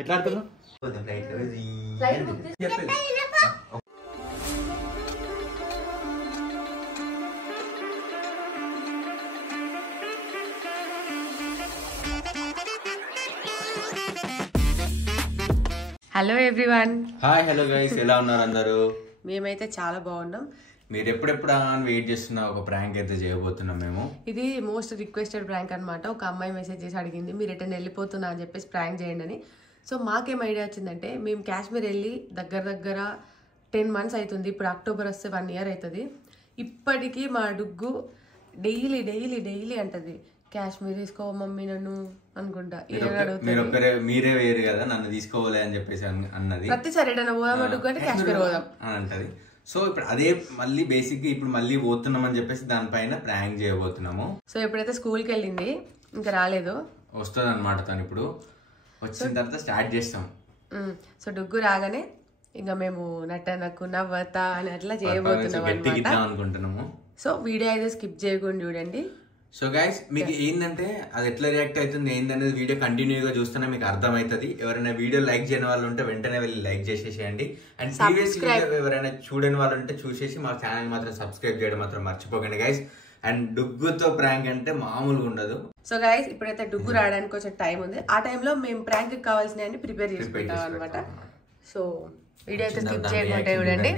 ఎట్లా ఆడుతున్నావు? Hello everyone. Hi hello guys, ఎలా ఉన్నారు అందరూ? మేమైతే చాలా బాగున్నాం. మీరు ఎప్పుడెప్పుడు అని వెయిట్ చేస్తున్న ఒక ప్రాంక్ అయితే చేయబోతున్నాం మేము. ఇది మోస్ట్ రిక్వెస్టెడ్ ప్రాంక్ అనమాట. ఒక అమ్మాయి మెసేజ్ చేసి అడిగింది మీరు రిటర్న్ వెళ్ళిపోతున్నా అని చెప్పేసి ప్రాంక్ చేయండి అని. సో మాకేం ఐడియా వచ్చిందంటే, మేము కాశ్మీర్ వెళ్ళి దగ్గర 10 months అవుతుంది. ఇప్పుడు అక్టోబర్ వస్తే 1 year అవుతుంది. ఇప్పటికీ మా డుగ్గు డైలీ అంటది కాశ్మీర్ తీసుకో మమ్మీ నన్ను అనుకుంటా. మీరే వేరు కదా నన్ను తీసుకోవాలి అని చెప్పేసి అన్నది. ప్రతిసారి ఎటన్నా పోదాం డుగ్గు అంటే కాశ్మీర్ పోదాం అని అంటది. సో ఇప్పుడు అదే మళ్ళీ బేసిక్ ఇప్పుడు మళ్ళీ పోతున్నాం అని చెప్పేసి దానిపైన ప్రాంక్ చేయబోతున్నాము. సో ఎప్పుడైతే స్కూల్కి వెళ్ళింది ఇంకా రాలేదు, వస్తుంది అనమాట తను. ఇప్పుడు వచ్చిన తర్వాత స్టార్ట్ చేస్తాం. సో డుగ్గు రాగానే ఇంకా మేము నటనకు నవ్వత అని అట్లా చేయబోతున్నాం అనుకుంటున్నాము. సో వీడియో అయితే స్కిప్ చేయకుండా చూడండి. సో గైస్, మీకు ఏంటంటే అది ఎట్లా రియాక్ట్ అవుతుంది ఏంటనేది వీడియో కంటిన్యూగా చూస్తున్నా మీకు అర్థమవుతుంది. ఎవరైనా వీడియో లైక్ చేయని వాళ్ళు ఉంటే వెంటనే వెళ్ళి లైక్ చేసేసేయండి. అండ్ ప్రీవియస్ వీడియో ఎవరైనా చూడని వాళ్ళు ఉంటే చూసేసి మా ఛానల్ మాత్రం సబ్స్క్రైబ్ చేయడం మాత్రం మర్చిపోకండి గైస్. అండ్ డుగ్గుతో ప్రాంక్ అంటే మామూలుగా ఉండదు. సో గైస్, ఇప్పుడైతే డుగ్గు రావడానికి కొంచెం టైం ఉంది. ఆ టైంలో మేము ప్రాంక్ కావాల్సినవి ప్రిపేర్ చేసుకుంటాం అనమాట. సో వీడియో అయితే స్కిప్ చేయకుండా చూడండి.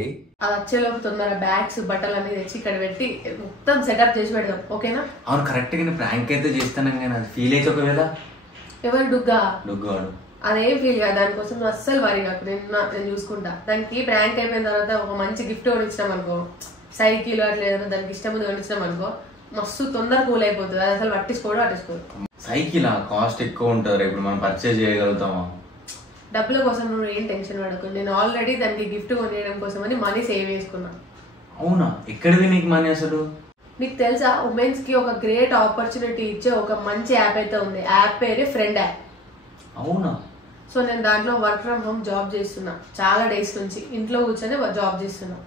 అది వచ్చేలోపు తొందర బ్యాగ్స్ బట్టలు అన్ని తెచ్చి ఇక్కడ పెట్టి మొత్తం సెటప్ చేసి పెడదాం, ఓకేనా? అవును, కరెక్ట్ గా ప్రాంక్ అయితే చేస్తాను కానీ ఫీల్ అయితే ఒకవేళ ఎవరు డుగ్గా డుగ్గాడు అదేం ఫీల్ కాదు. దానికోసం నువ్వు అస్సలు వరి కాకు, నేను చూసుకుంటా. దానికి ప్రాంక్ అయిపోయిన తర్వాత ఒక మంచి గిఫ్ట్ కొనిచ్చినాం అనుకో, సైకిల్ అట్లా ఏదైనా దానికి ఇష్టం ఉంది కొనిచ్చినాం అనుకో, మస్తు తొందర కూల్ అయిపోతుంది. అది అసలు పట్టించుకోదు. సైకిల్ కాస్ట్ ఎక్కువ ఉంటుంది, ఇప్పుడు మనం పర్చేజ్ చేయగలుగుతామా? డబ్బుల కోసం నువ్వు ఏం టెన్షన్ పడకు. నేను ఆల్రెడీ దానికి గిఫ్ట్ కొనియడం కోసం అని మనీ సేవ్ చేసుకున్నా. అవునా? ఎక్కడిది నీకు మనీ అసలు? నీకు తెలుసా, ఉమెన్స్ కి ఒక గ్రేట్ ఆపర్చునిటీ ఇచ్చే ఒక మంచి యాప్ అయితే ఉంది. యాప్ పేరు ఫ్రెండ్ యాప్. అవునా? సో నేను దాంట్లో వర్క్ ఫ్రమ్ హోమ్ జాబ్ చేస్తున్నా. చాలా డేస్ నుంచి ఇంట్లో కూర్చొని జాబ్ చేస్తున్నా.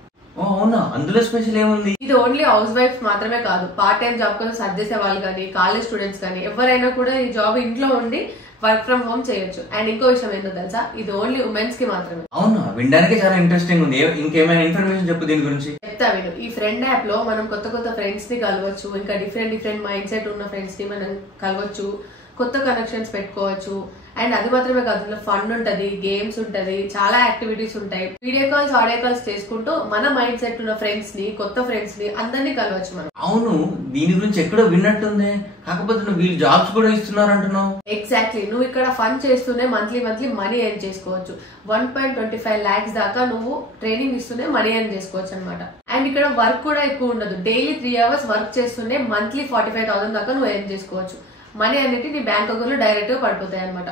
అవునా? అందులో స్పెషల్ ఏముంది? ఇది ఓన్లీ హౌస్ వైఫ్ మాత్రమే కాదు, పార్ట్ టైం జాబ్ కోసం సర్చ్ చేసే వాళ్ళు కానీ, కాలేజ్ స్టూడెంట్స్ కానీ ఎవరైనా కూడా ఈ జాబ్ ఇంట్లో ఉండి వర్క్ ఫ్రమ్ హోమ్ చేయొచ్చు. అండ్ ఇంకో విషయం ఏంటో తెలుసా, ఇది ఓన్లీ ఉమెన్స్ కి మాత్రమే. అవునా? వినడానికి చాలా ఇంట్రెస్టింగ్ ఉంది. ఇంకేమైనా ఇన్ఫర్మేషన్ చెప్పు దీని గురించి. చెప్తా విను. ఈ ఫ్రెండ్ యాప్ లో మనం కొత్త ఫ్రెండ్స్ ని కలవచ్చు. ఇంకా డిఫరెంట్ మైండ్ సెట్ ఉన్న ఫ్రెండ్స్ ని మనం కలవచ్చు, కొత్త కనెక్షన్స్ పెట్టుకోవచ్చు. అండ్ అది మాత్రమే కాదు, ఫన్ ఉంటది, గేమ్స్ ఉంటది, చాలా యాక్టివిటీస్ ఉంటాయి. వీడియో కాల్స్, ఆడియో కాల్స్ చేసుకుంటూ మన మైండ్ సెట్ ఉన్న ఫ్రెండ్స్ ని, కొత్త ఫ్రెండ్స్ ని అందరినీ కలవచ్చు మనం. అవును, దీని గురించి ఎక్కడో విన్నట్టుంది. కాకపోతే నువ్వు వీళ్ళు జాబ్స్ కూడా ఇస్తున్నారు అంటున్నావు. ఎగ్జాక్ట్లీ. నువ్వు ఇక్కడ ఫన్ చేస్తూనే మంత్లీ మనీ ఎర్న్ చేసుకోవచ్చు. 1.25 lakhs దాకా నువ్వు ట్రైనింగ్ ఇస్తూనే మనీ ఎర్న్ చేసుకోవచ్చు అనమాట. అండ్ ఇక్కడ వర్క్ కూడా ఎక్కువ ఉండదు. డైలీ 3 hours వర్క్ చేస్తూనే మంత్లీ 45,000 దాకా నువ్వు ఎర్న్ చేసుకోవచ్చు. మనీ అన్నిటి నీ బ్యాంక్ అకౌంట్ లో డైరెక్ట్ గా పడిపోతాయి అనమాట.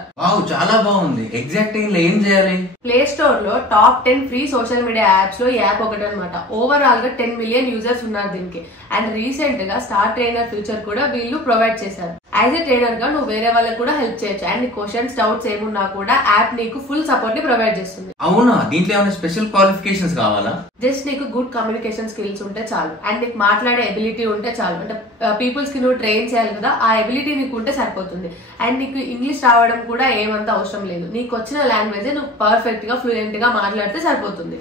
చాలా బాగుంది. ఎగ్జాక్ట్ ఏం చేయాలి? ప్లే స్టోర్ లో top 10 free social media apps లో ఈ యాప్ ఒకటి అనమాట. ఓవరాల్ గా 10 million యూజర్స్ ఉన్నారు దీనికి. అండ్ రీసెంట్ గా స్టార్ ట్రైనర్ ఫీచర్ కూడా వీళ్ళు ప్రొవైడ్ చేశారు. యాజ్ ఎ ట్రైనర్ గా నువ్వు వేరే వాళ్ళకి కూడా హెల్ప్ చేయొచ్చు. అండ్ నీ క్వశ్చన్స్, డౌట్స్ ఏమున్నా కూడా యాప్ నీకు ఫుల్ సపోర్ట్ ని ప్రొవైడ్ చేస్తుంది. అవునా? దీంట్లో ఏమైనా స్పెషల్ క్వాలిఫికేషన్స్ కావాలా? జస్ట్ నీకు గుడ్ కమ్యూనికేషన్ స్కిల్స్ ఉంటే చాలు. అండ్ నీకు మాట్లాడే ఎబిలిటీ ఉంటే చాలు. అంటే పీపుల్స్ కి నువ్వు ట్రైన్ చేయాలి కదా, ఆ ఎబిలిటీ నీకు ఉంటే సరిపోతుంది. అండ్ నీకు ఇంగ్లీష్ రావడం కూడా ఏమంత అవసరం లేదు. నీకు వచ్చిన లాంగ్వేజ్ నువ్వు పర్ఫెక్ట్ గా ఫ్లూయెంట్ గా మాట్లాడితే సరిపోతుంది.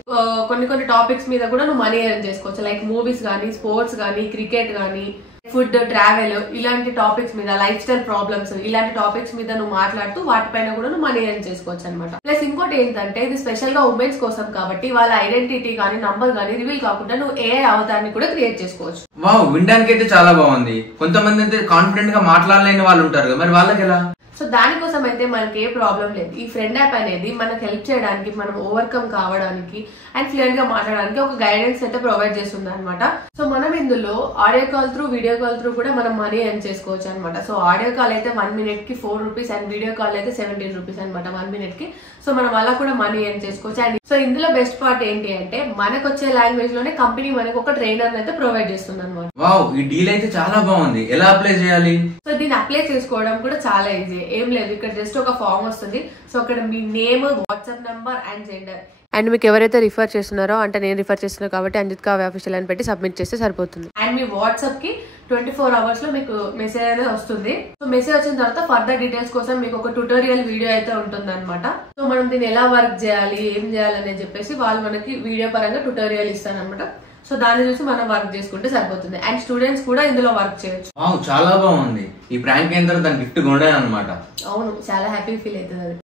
కొన్ని టాపిక్స్ మీద కూడా నువ్వు మనీ ఎర్న్ చేసుకోవచ్చు. లైక్ మూవీస్ కానీ, స్పోర్ట్స్ కానీ, క్రికెట్ కానీ, ఫుడ్, ట్రావెల్, ఇలాంటి టాపిక్స్ మీద, లైఫ్ స్టైల్ ప్రాబ్లమ్స్, ఇలాంటి టాపిక్స్ మీద నువ్వు మాట్లాడుతూ వాటిపైన కూడా నువ్వు మనీ ఎర్న్ చేసుకోవచ్చు అనమాట. ప్లస్ ఇంకోటి ఏంటంటే, ఇది స్పెషల్ గా ఉమెన్స్ కోసం కాబట్టి వాళ్ళ ఐడెంటిటీ కానీ, నంబర్ కానీ రివీల్ కాకుండా నువ్వు ఏ అవతారాన్ని కూడా క్రియేట్ చేసుకోవచ్చు. వావ్, వినడానికి అయితే చాలా బాగుంది. కొంతమంది అయితే కాన్ఫిడెంట్ గా మాట్లాడలేని వాళ్ళు ఉంటారు కదా, మరి వాళ్ళకి ఎలా? సో దానికోసం అయితే మనకి ఏ ప్రాబ్లం లేదు. ఈ ఫ్రెండ్ యాప్ అనేది మనకు హెల్ప్ చేయడానికి, మనం ఓవర్కమ్ కావడానికి అండ్ ఫ్లూయెంట్ గా మాట్లాడడానికి ఒక గైడెన్స్ అయితే ప్రొవైడ్ చేస్తుంది అనమాట. సో మనం ఇందులో audio call through, video call through కూడా మనం మనీ ఎర్న్ చేసుకోవచ్చు అనమాట. సో ఆడియో కాల్ అయితే 1 minute కి 4 rupees అండ్ వీడియో కాల్ అయితే 17 rupees అనమాట 1 minute కి. సో మనం అలా కూడా మనీ ఎర్న్ చేసుకోవచ్చు. అండ్ సో ఇందులో బెస్ట్ పార్ట్ ఏంటి అంటే, మనకు వచ్చే లాంగ్వేజ్ లోనే కంపెనీ మనకు ఒక ట్రైనర్ అయితే ప్రొవైడ్ చేస్తుంది అనమాట. వావ్, ఈ డీల్ అయితే చాలా బాగుంది. ఎలా అప్లై చేయాలి? సో దీన్ని అప్లై చేసుకోవడం కూడా చాలా ఈజీ. ఏం లేదు, ఇక్కడ జస్ట్ ఒక ఫామ్ వస్తుంది. సో అక్కడ మీ name, WhatsApp number and gender and మీకు ఎవరైతే రిఫర్ చేస్తున్నారో అంటే నేను రిఫర్ చేస్తున్నాను కాబట్టి అంజిత్ కావ్య ఆఫీషియల్ అని పెట్టి సబ్మిట్ చేస్తే సరిపోతుంది. అండ్ మీ వాట్సాప్ కి 24 hours లో మీకు మెసేజ్ అనేది వస్తుంది. సో మెసేజ్ వచ్చిన తర్వాత ఫర్దర్ డీటెయిల్స్ కోసం మీకు ఒక ట్యూటోరియల్ వీడియో అయితే ఉంటుంది అనమాట. సో మనం దీన్ని ఎలా వర్క్ చేయాలి ఏం చేయాలి అని చెప్పేసి వాళ్ళు మనకి వీడియో పరంగా ట్యూటోరియల్ ఇస్తాను అనమాట. సో దాన్ని చూసి మనం వర్క్ చేసుకుంటే సరిపోతుంది. అండ్ స్టూడెంట్స్ కూడా ఇందులో వర్క్ చేయొచ్చు. చాలా బాగుంది. ఈ ప్రాంక్ అయిన తర్వాత దాని గిఫ్ట్ కూడా అనమాట. అవును, చాలా హ్యాపీ ఫీల్ అవుతుంది అది.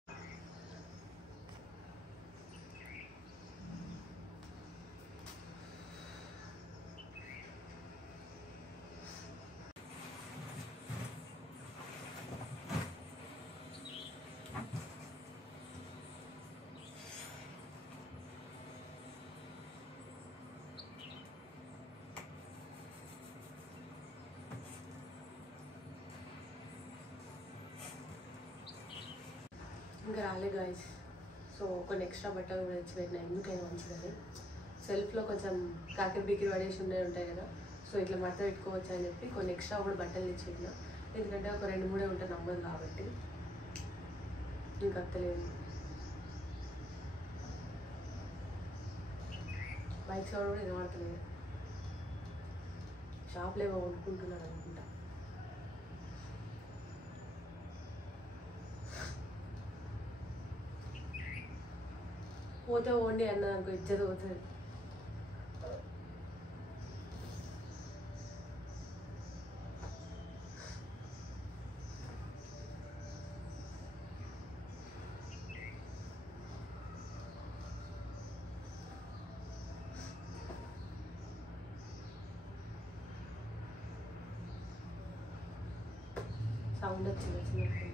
ఇంకా రాలే గాయస్. సో కొన్ని ఎక్స్ట్రా బట్టలు కూడా తెచ్చి పెట్టినా, ఎందుకైనా మంచిదని. సెల్ఫ్లో కొంచెం కాకిరి బికిరి పడేసి ఉంటాయి కదా, సో ఇట్లా మడత పెట్టుకోవచ్చు అని చెప్పి కొన్ని ఎక్స్ట్రా కూడా బట్టలు తెచ్చి పెట్టినా. ఎందుకంటే ఒక 2-3 ఉంటాయి నమ్మదు కాబట్టి. ఇంకా అత్తలేదు. బైక్ సౌండ్ కూడా వినబడతలేదు. షాప్లో ఏమో వండుకుంటున్నాను అనుకుంటా. పోతే ఓండి అన్నది అనుకో, ఇచ్చేది పోతుంది. సౌండ్ వచ్చింది చిన్నప్పుడు.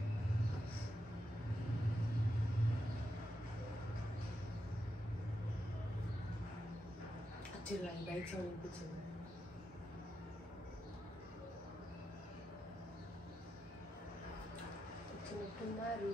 బైక్ సౌండ్ వినిపించింది. వచ్చినట్టున్నారు.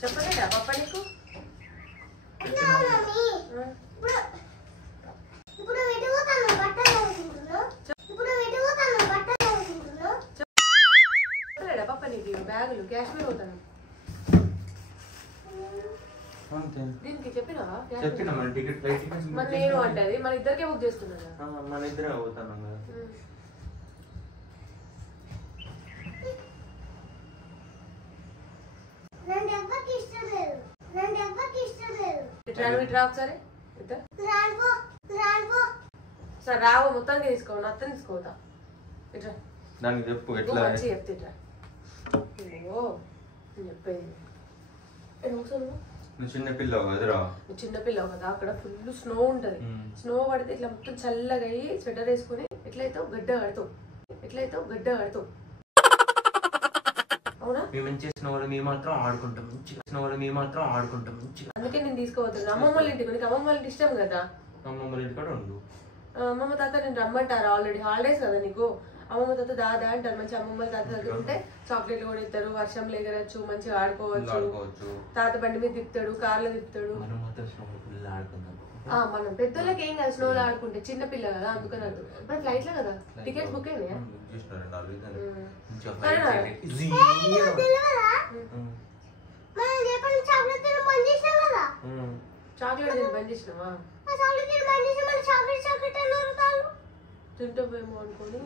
చెప్పలేదా పప్ప నీకు? చెప్పలేదా పప్ప నీకు బ్యాగులు కాశ్మీర్ పోతాను దీనికి చెప్పినా మన టికెట్ ఫ్లైట్ టికెట్స్ మన నేను అంటది మన ఇద్దరికే బుక్ చేస్తున్నా మన ఇద్దరే అవుతాను సరే రావు మొత్తానికి తీసుకోవాలి అత్తని తీసుకోవద్దా ఇట్లా దానికి చెప్పు ఎట్లా మంచి చెప్తే ఇట్లా చెప్పేది నువ్వు చిన్న పిల్లవు కదరా నువ్వు చిన్న పిల్లవు కదా అక్కడ ఫుల్ స్నో ఉంటది స్నో పడితే ఇట్లా మొత్తం చల్లగా అయ్యి స్వెటర్ వేసుకుని ఎట్లయితే గడ్డ కడతావు అవునా మేము మంచిగా స్నో వాళ్ళు మేము మాత్రం ఆడుకుంటాం మంచిగా అందుకే నేను తీసుకోవద్దు అమ్మమ్మ వాళ్ళ ఇంటికి నీకు అమ్మమ్మ వాళ్ళ ఇంటి ఇష్టం కదా అమ్మమ్మ వాళ్ళ ఇంటి కూడా ఉండు అమ్మమ్మ తాత నేను రమ్మంటారా ఆల్రెడీ హాలిడేస్ కదా నీకు అమ్మమ్మ తాత దాదా అంటారు. మంచి అమ్మమ్మ తాత దగ్గర ఉంటే చాక్లెట్లు కూడా ఇస్తారు, వర్షంలో ఎగరచ్చు, మంచిగా ఆడుకోవచ్చు. తాత బండి మీద తిప్పుతాడు, కార్లో తిప్పుతాడు. మనం పెద్దోళ్ళకి ఏం కాదు స్నోలో ఆడుకుంటే, చిన్న పిల్ల కదా అందుకని అర్థం. మన ఫ్లైట్ లో కదా టికెట్స్ బుక్ అయినాయా? చాక్లెట్ బంద్ చేసినావా? తింటామేమో అనుకోని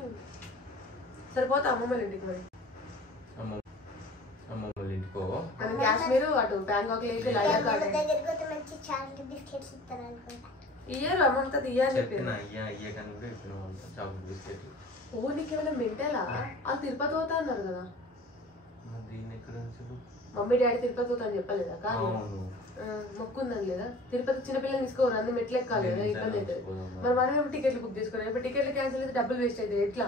సరిపోతా అమ్మమ్మ ఇంటికి. మరి మనం కాశ్మీర్ అటు బ్యాంకాక్ లేదు, లైలాక్ ఇయ్యారు అమ్మంతా ఇయ్యాలి చెప్పారు. ఓ నీకేమైనా మెంటలా? వాళ్ళు తిరుపతి పోతా అన్నారు కదా. మమ్మీ డాడీ తిరుపతి పోతా అని చెప్పలేదా? కానీ మొక్కుందని లేదా? తిరుపతి చిన్నపిల్లలు తీసుకోరు, అన్ని మెట్లు ఎక్కాలి కదా, ఇబ్బంది అవుతుంది. మరి మనం టికెట్లు బుక్ చేసుకున్నాం, ఇప్పుడు టికెట్లు క్యాన్సిల్ అయితే డబ్బులు వేస్ట్ అవుతుంది. ఎట్లా?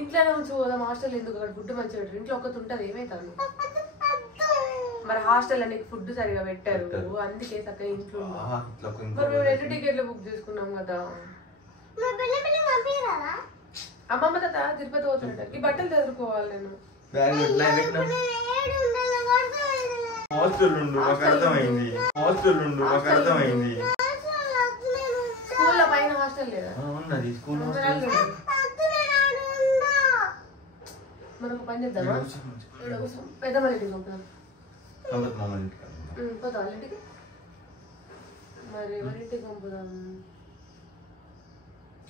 ఇంట్లోనే ఉంచు పోదాం. హాస్టల్ ఎందుకు? అక్కడ ఫుడ్ మంచిగా పెట్టారు, ఇంట్లో ఒక్కటి ఉంటుంది ఏమైతుంది. మరి హాస్టల్ నీకు ఫుడ్ సరిగా పెట్టారు, అందుకే చక్కగా ఇంట్లో. మరి మేము 2 టికెట్లు బుక్ చేసుకున్నాం కదా. అమ్మమ్మ తాత తిరుపతి పోతుంటారు. ఈ బట్టలు చదువుకోవాలి నేను. స్కూల్లో పైన హాస్టల్ లేదా? మనకు పని చేద్దామా? పెద్దమ్మ ఇంటికి పంపుదాం. పోతా వాళ్ళ ఇంటికి. మరి ఎవరింటికి పంపుదాం?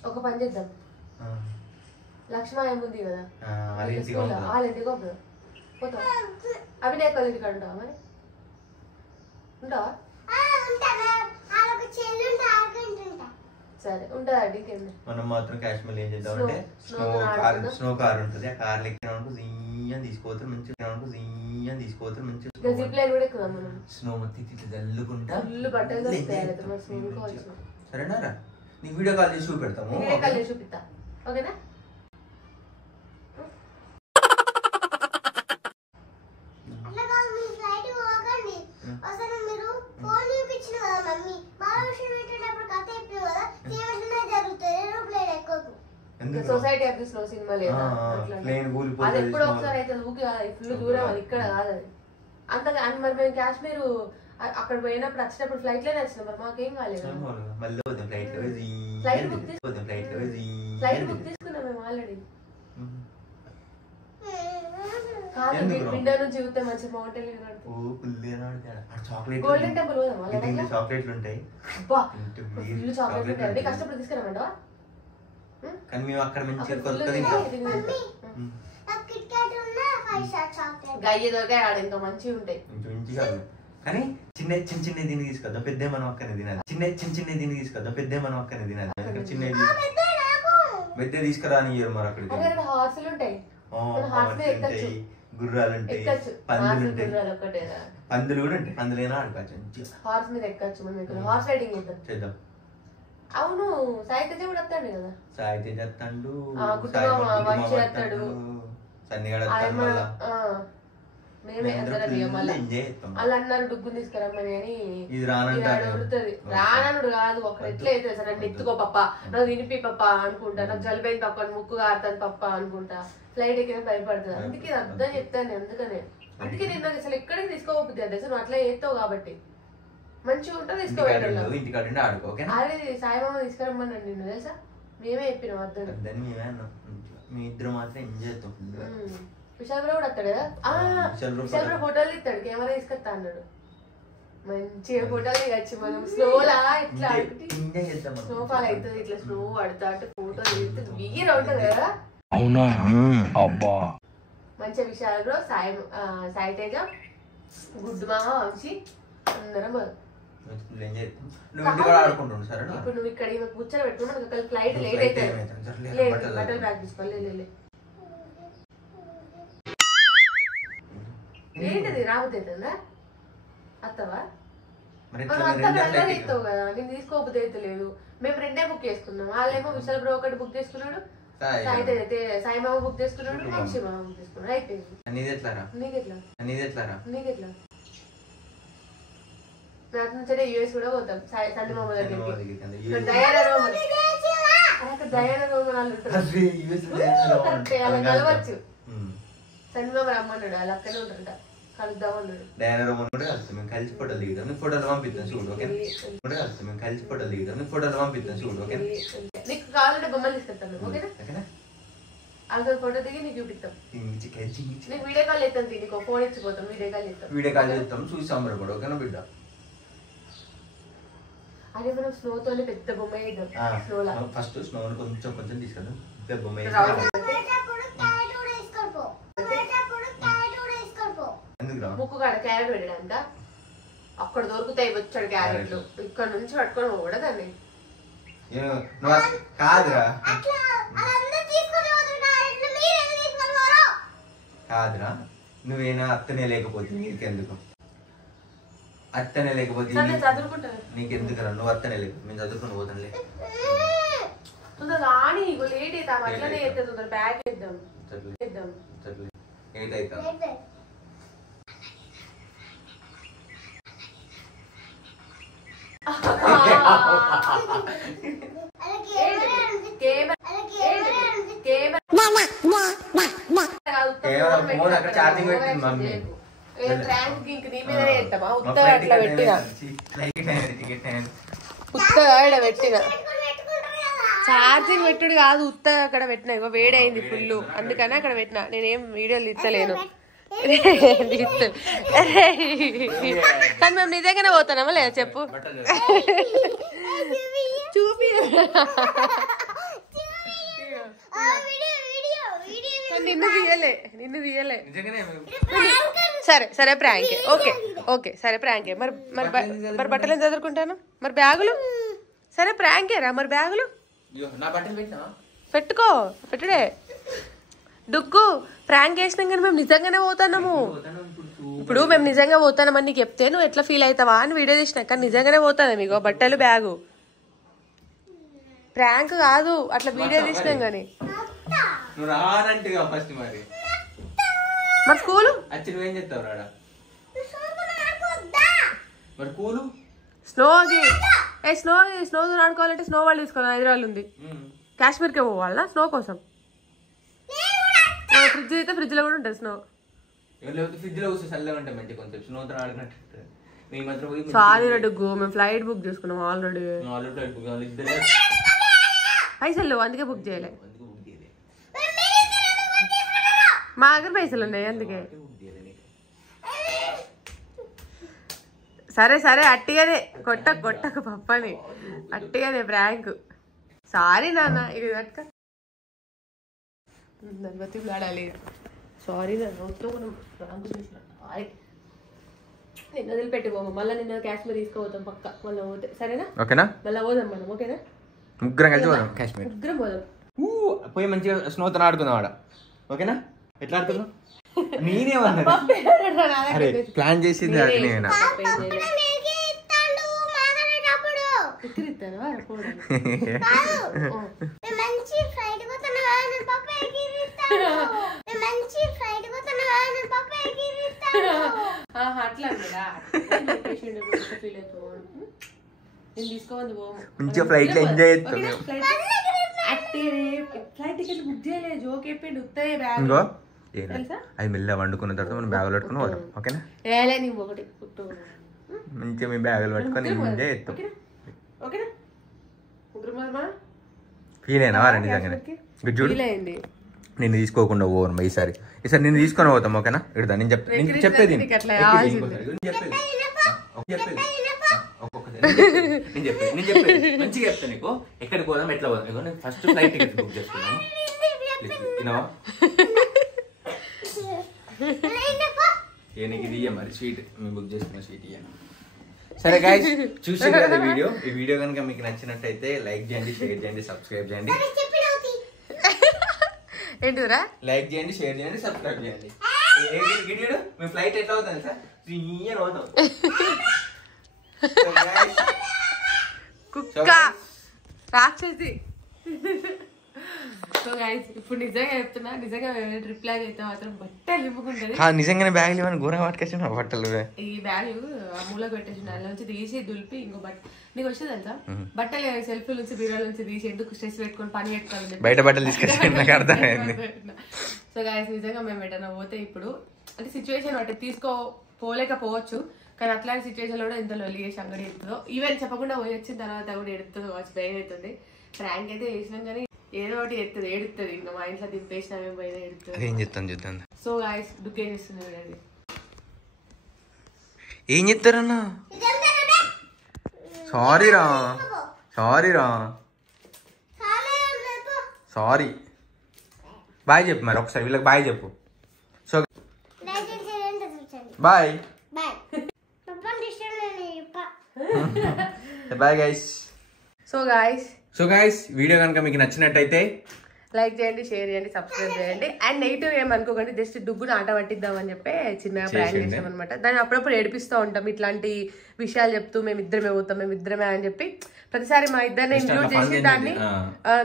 ఒక పని చేద్దాం, లక్ష్మ ఏముంది కదా వాళ్ళ ఇంటికి పంపుదాం. పోతా అభినయ్ వాళ్ళ ఇంటికి అంటావా? మరి ఉంటావా? సరే ఉంటుందా? మనం మాత్రం కాశ్మీర్ ఏం చేద్దాం అంటే స్నో కార్ ఉంటుంది, ఆ కార్ ఎక్కిన తీసుకోవచ్చు మంచిగా తీసుకోవచ్చు మంచిగా స్నో మొత్తం జల్లుకుంటా. సరేనా? నీకు వీడియో కాల్ చేసి చూపెడతాము. చూపిస్తా ఓకేనా? Society of the snow cinema లేదా? అది ఎప్పుడో ఒకసారి అయితే ఊకి ఫుల్ దూరం, అది ఇక్కడ కాదు అది అంతగా. మరి మేము కాశ్మీర్ అక్కడ పోయినప్పుడు వచ్చినప్పుడు ఫ్లైట్ లోనే వచ్చినాం, మరి మాకేం కాలేదు. ఫ్లైట్ బుక్ తీసుకున్నాం మేము ఆల్రెడీ. విండో నుంచి చూస్తే మంచి మౌంటైన్ గోల్డెన్ టెంపుల్ పోదాం. చాక్లెట్లు ఉంటాయి, చాక్లెట్ ఉంటాయి. కష్టపడి తీసుకురామంటావా? కానీ మేము అక్కడ మంచిగా కొనుక్కొని గయ్య దొరకాయ ఆడ ఇంకా మంచిగా ఉంటాయి. మంచిగా కానీ చిన్న దీన్ని తీసుకొద్దాం, పెద్ద మనం అక్కనే తినాలి. చిన్న దీన్ని తీసుకొద్దాం, పెద్ద మనం అక్కనే తినాలి. చిన్న పెద్ద తీసుకురాని మరి అక్కడికి హార్సులు ఉంటాయి, గుర్రాలు ఉంటాయి, పందులు ఉంటాయి, పందులు కూడా ఉంటాయి. పందులైనా ఆడుకోవచ్చు, హార్స్ మీద ఎక్కచ్చు. మనం హార్స్ రైడింగ్ చేద్దాం. అవును సాయితేజ కూడా వస్తాడు కదా. సాయితేజ వస్తాడు, మేమే వాళ్ళు అన్నారు డుగ్గుని తీసుకురమ్మని అని. రానడు కాదు ఒకడు ఎట్లా అయితే సార్ నన్ను ఎత్తుకో పప్ప, నాకు తినిపి పప్ప అనుకుంటా, నాకు జలుబైంది పప్ప, ముక్కు కారుతుంది పప్ప అనుకుంటా. ఫ్లైట్ ఎక్కిన భయపడుతుంది. అందుకే అర్థం చెప్తాను. అందుకే నేను నాకు అసలు ఎక్కడికి తీసుకోకపోతుంది అంటే నువ్వు అట్లా చేస్తావు కాబట్టి మంచిగా ఉంటా తీసుకోవాలి. ఆల్రెడీ సాయిబాబా తీసుకురమ్మన్నాడు నిన్ను తెలుసా, మేమే చెప్పినాం అర్థం. మీ ఇద్దరు మాత్రం ఎంజాయ్ చేస్తాం. విశాల్ బ్రో కూడా వస్తాడు కదా. విశాల్ బ్రో ఫోటోలు ఇస్తాడు, కెమెరా తీసుకొస్తా అన్నాడు. మంచిగా ఫోటోలు దిగచ్చు మనం స్లోలా. ఇట్లా స్నోఫాల్ అవుతుంది, ఇట్లా స్నో పడతా అంటే ఫోటోలు తీస్తే వీర ఉంటుంది కదా. అవునా? అబ్బా మంచిగా విశాల్ బ్రో, సాయి తేజ, గుడ్డు మామ వంశీ అందరం ఇప్పుడు నువ్వు ఇక్కడ కూర్చొని పెట్టుకున్నా ఫ్లైట్ లేట్ అవుతుంది. బట్టలు ప్యాక్ తీసుకోవాలి. ఏంటది రాబోతుందా? అత్తవా? ఇస్తావు కదా, నేను తీసుకోకపోతే లేదు. మేము 2 బుక్ చేసుకున్నాం. వాళ్ళేమో విశాల్ బ్రో ఒకటి బుక్ చేసుకున్నాడు, సాయి మామ బుక్ చేసుకున్నాడు, వంశీ మామ బుక్ చేసుకున్నాడు. అయిపోయింది. నీకెట్లా నుంచి యూఎస్ కూడా పోతాం. సండి మామ దగ్గరికి అక్కడ దయాన రోమనాలు కలవచ్చు చంద్రబాబు రమ్మన్నాడు వాళ్ళు అక్కడే ఉంటారంట కలుద్దామన్నాడు డయానా రోమన్ కూడా కలుస్తాం మేము కలిసి ఫోటోలు దిగుతాం నీకు ఫోటోలు పంపిద్దాం చూడు ఓకే కూడా కలుస్తాం మేము కలిసి ఫోటోలు దిగుతాం నీకు ఫోటోలు పంపిద్దాం చూడు ఓకే నీకు కావాలంటే బొమ్మలు ఇస్తాను ఓకేనా వాళ్ళతో ఫోటో దిగి నీకు చూపిస్తాం నీకు వీడియో కాల్ చేస్తాం నీకు ఫోన్ ఇచ్చిపోతాం వీడియో కాల్ చేస్తాం చూసి సంబరపడు ఓకేనా బిడ్డ అదే మనం స్నోతోనే పెద్ద బొమ్మ వేద్దాం స్నోలా ఫస్ట్ స్నోని కొంచెం తీసుకెళ్దాం పెద్ద బొమ్మ ముక్కు కాడ క్యారెట్ పెట్టడానిక అక్కడ దొరుకుతాయి వచ్చాడు క్యారెట్లు ఇక్కడ నుంచి పట్టుకొని కూడా దాన్ని కాదురా నువ్వేనా అత్తనే లేకపోతే నీకెందుకు అత్తనే లేకపోతే నీకెందుకురా నువ్వు అత్తనే లేదు మేము చదువుకుని పోతానులే కానీ లేట్ అవుతాం అట్లనే అవుతుంది బ్యాగ్ వేద్దాం లేట్ అవుతాం చార్జింగ్ పెట్టింది మమ్మీ ఛార్జింగ్ పెట్టుడు కాదు ఉత్తగా అక్కడ పెట్టినా ఇగో వేడైంది ఫుల్ అందుకని అక్కడ పెట్టినా నేనేం వీడియోలు ఇస్తలేను కానీ మేము నిజంగానే పోతానమా లేదా చెప్పు చూపి నిన్ను తీయలే సరే ప్రాంకే ఓకే సరే ప్రాంకే మరి బట్టలు ఎంత చదువుకుంటాను మరి బ్యాగులు సరే ప్రాంకేరా మరి బ్యాగులు పెట్టుడే డుక్కు ప్రాంక్ చేసినాం కానీ మేము నిజంగానే పోతున్నాము ఇప్పుడు మేము నిజంగా పోతానమని నీకు చెప్తే నువ్వు ఎట్లా ఫీల్ అవుతావా అని వీడియో తీసినా కానీ నిజంగానే పోతాను మీకు బట్టలు బ్యాగు ప్రాంక్ కాదు అట్లా వీడియో తీసినాం కానీ మరి స్కూలు నువ్వేం చెప్తావు రాడా మరి స్కూలు స్నో ఆడుకోవాలంటే స్నో వాళ్ళు తీసుకోవాలి హైదరాబాద్ ఉంది కాశ్మీర్కే పోవాలా స్నో కోసం ఫ్రిడ్జ్ అయితే ఫ్రిడ్జ్ లో కూడా ఉంటుంది స్నో ఫ్రిడ్జ్ లో చల్లగా ఉంటాయి మంచి కొంచెం స్నోతో ఆడినట్టు సారీ రెడ్డి మేము ఫ్లైట్ బుక్ చేసుకున్నాం ఆల్రెడీ పైసలు అందుకే బుక్ చేయలే మా దగ్గర పైసలు ఉన్నాయి అందుకే సరే అట్టిగానే కొట్టకు పప్పని అట్టిగానే ప్రాంక్ సారీ నాన్న ఇది కట్టుక బతిలాడాలి సారీ నిన్న వదిలిపెట్టిపోము మళ్ళీ నిన్న కాశ్మీర్ తీసుకుపోతాం పక్క మళ్ళీ పోతే సరేనా ఓకేనా మళ్ళీ పోదాం మనం ఓకేనా ముగ్గురం కలిసి పోదాం కాశ్మీర్ ముగ్గురం పోదాం పోయి మంచిగా స్నోతో ఆడుకుందాం ఆడ ఓకేనా ఎట్లా ఆడుతున్నావు నేనేమన్నా ప్లాన్ చేసింది నేనా అట్లా మంచిగా ఫ్లైట్ లో ఎంజాయ్ చేస్తాం ఫ్లైట్ టికెట్ బుక్ చేయలేదు జోక్ చెప్పిండు ఉత్తరే బ్యాగ్ ఇంకో అది మెల్లగా వండుకున్న తర్వాత మనం బ్యాగులు పట్టుకుని పోతాం ఓకేనా మంచిగా మేము బ్యాగులు పట్టుకొని ఎంజాయ్ చేస్తాం ఫీల్ అయినా వారండి నిజంగానే చూడు నిన్ను తీసుకోకుండా పోను ఈసారి నిన్ను తీసుకొని పోతాం ఓకేనా ఇక్కడ నేను చెప్పేది నేను చెప్పేది మంచిగా చెప్తా నీకు ఎక్కడికి పోదాం ఎట్లా పోదాం నేను ఫస్ట్ ఫ్లైట్ టికెట్ బుక్ చేసుకున్నాను నీకు ఇది మరి స్వీట్ మేము బుక్ చేసుకున్న స్వీట్ ఇయ్యాను సరే గైస్ చూసారు కదా వీడియో ఈ వీడియో కనుక మీకు నచ్చినట్టయితే లైక్ చేయండి షేర్ చేయండి సబ్స్క్రైబ్ చేయండి ఏంటిరా లైక్ చేయండి షేర్ చేయండి సబ్స్క్రైబ్ చేయండి మీ ఫ్లైట్ ఎట్లా అవుతుంది సార్ 3 years అవుతాం కుక్క రాక్షసి సో గైస్ ఇప్పుడు నిజంగా చెప్తున్నా, నిజంగా ట్రిప్ ప్లాన్ అయితే మాత్రం బట్టలు నింపుకుంటది. నిజంగానే బ్యాగులు ఏమైనా ఘోరంగా పట్టుకొచ్చిన బట్టలు. ఈ బ్యాగ్ ఆ మూలకు పెట్టేసి దాని నుంచి తీసి దులిపి ఇంకో బట్ట నీకు వచ్చేది తెలుసా, బట్టలు సెల్ఫ్ నుంచి బీరోల నుంచి తీసి ఎందుకు స్ట్రెస్ పెట్టుకొని పని పెట్టుకోవాలి బయట బట్టలు తీసుకొచ్చి నాకు అర్థమైంది. సో గైస్ నిజంగా మేము ఎటన్నా పోతే ఇప్పుడు అంటే సిచ్యువేషన్ బట్టి పోలేకపోవచ్చు, కానీ అట్లాంటి సిచ్యువేషన్ లో కూడా ఎంత లొల్లి చేసి అంగడి ఎడుతుందో, ఈవెన్ చెప్పకుండా పోయి వచ్చిన తర్వాత కూడా ఎడుతుందో వచ్చి భయం అవుతుంది. ప్రాంక్ అయితే చేసినాం కానీ ఏదో ఒకటి ఎడుతుంది ఇంకా మా ఇంట్లో దింపేసినా మేము పోయినా ఎడుతుంది. ఏం చెప్తాను చూద్దాం. సో గాయస్ దుఃఖం చేస్తుంది అది. ఏం చెప్తారన్నా? సారీ బాయ్ చెప్పు మరి ఒకసారి వీళ్ళకి బాయ్ చెప్పు. So bye bye guys. So guys video కనుక మీకు నచ్చినట్టయితే లైక్ చేయండి, షేర్ చేయండి, సబ్స్క్రైబ్ చేయండి. అండ్ నెగిటివ్ ఏమనుకోకండి, జస్ట్ డుగ్గును ఆట పట్టిద్దాం చెప్పి చిన్నగా ప్లాన్ చేసాం అనమాట. దాన్ని అప్పుడప్పుడు ఏడిపిస్తూ ఉంటాం ఇట్లాంటి విషయాలు చెప్తూ మేమిద్దరమే పోతాం మేమిద్దరమే అని చెప్పి ప్రతిసారి మా ఇద్దరిని ఇంక్లూడ్ చేసి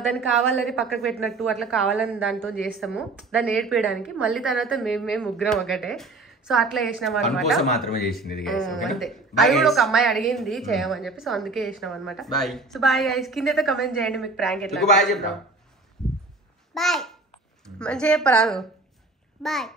దాన్ని కావాలని పక్కకు పెట్టినట్టు అట్లా కావాలని దాంతో చేస్తాము, దాన్ని ఏడిపేయడానికి. మళ్ళీ తర్వాత మేము ముగ్గురం ఒకటే. సో అట్లా చేసినాం అనమాట. అంతే, అది కూడా ఒక అమ్మాయి అడిగింది చేయమని చెప్పి, సో అందుకే చేసినాం అనమాట. సో బాయ్ గైస్, కింద అయితే కమెంట్ చేయండి మీకు ప్రాంక్ ఎట్లా. మంచిగా చెప్పరాదు. బాయ్.